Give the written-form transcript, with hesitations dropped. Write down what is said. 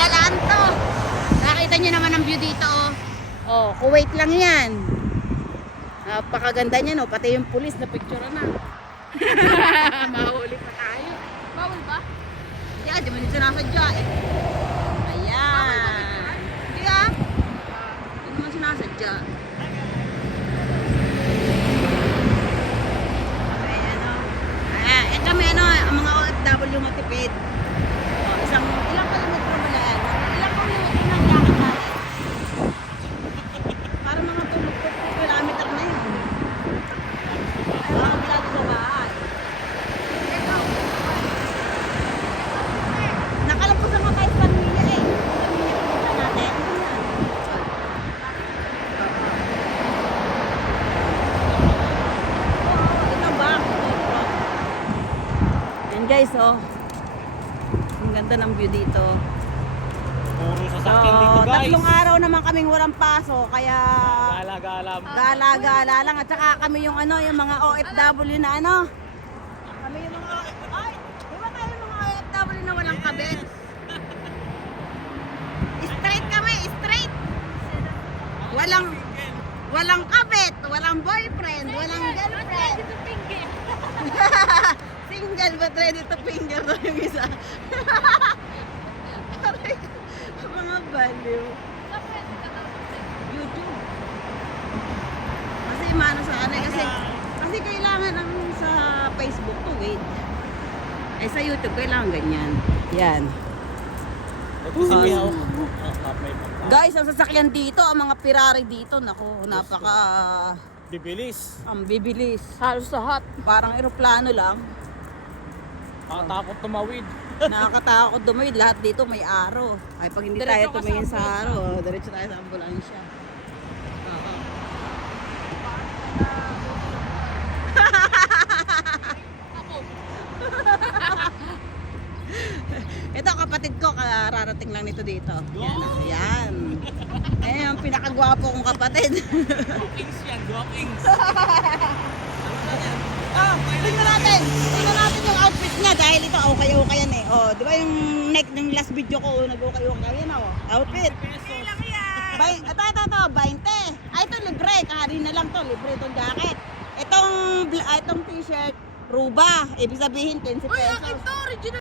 Galaan to. Nakita nyo naman ang view dito. Oh, Kuwait lang yan. Napakaganda niya, no? Pati yung pulis na picture na. Mahuli pa tayo. Bawal ba? Hindi di man ito sinasadya eh. Ayan. Hindi Hindi naman sinasadya. Ayan o. Ayan kami ang mga OFW matipid. Ilang kilometro ba yan? Ilang kilometro na lakad natin? Para mga 2 kilometer na yun. Ay, mga bilado sa bahay. Nakalapos naman tayo sa pamilya eh. Pamilya natin. Ito ba? Yan guys oh. Ang ganda ng view dito. Puro So, sasakyan dito guys. tatlong araw naman kaming walang paso, kaya Gala-gala. gala-gala lang at saka kami yung yung mga OFW na Kami yung mga ay, di ba tayo yung mga OFW na walang kabit? Straight kami, straight. Walang kabit, walang boyfriend, walang girlfriend. Single but ready to finger daw yung isa. Aray, mga baliw. YouTube. Kasi mano sa kasi kailangan ang sa Facebook to wait. Eh sa YouTube kailangan ganyan. Yan. Ito si Miao. Guys, ang sasakyan dito, ang mga Ferrari dito, nako, napaka Bibilis. ang bibilis. Halos lahat, parang eroplano lang. Nakatakot tumawid. Nakakatakot dumawid, lahat dito may aro. Ay pag hindi tayo tumingin sa aro, diretso tayo sa ambulansya. Oo. Ito kapatid ko, kararating lang nito dito. Yan. Eh, yung pinakagwapo kong kapatid. Walkings yan, walkings. Tingnan natin yung outfit niya dahil ito okay yan eh. Oh, di ba yung neck ng last video ko, nag-okay yan outfit. Ito, 20. Ay, ito libre, kahari na lang to, libre itong jacket. Itong t-shirt, Ruba, ibig sabihin 15 pesos. Ito, original.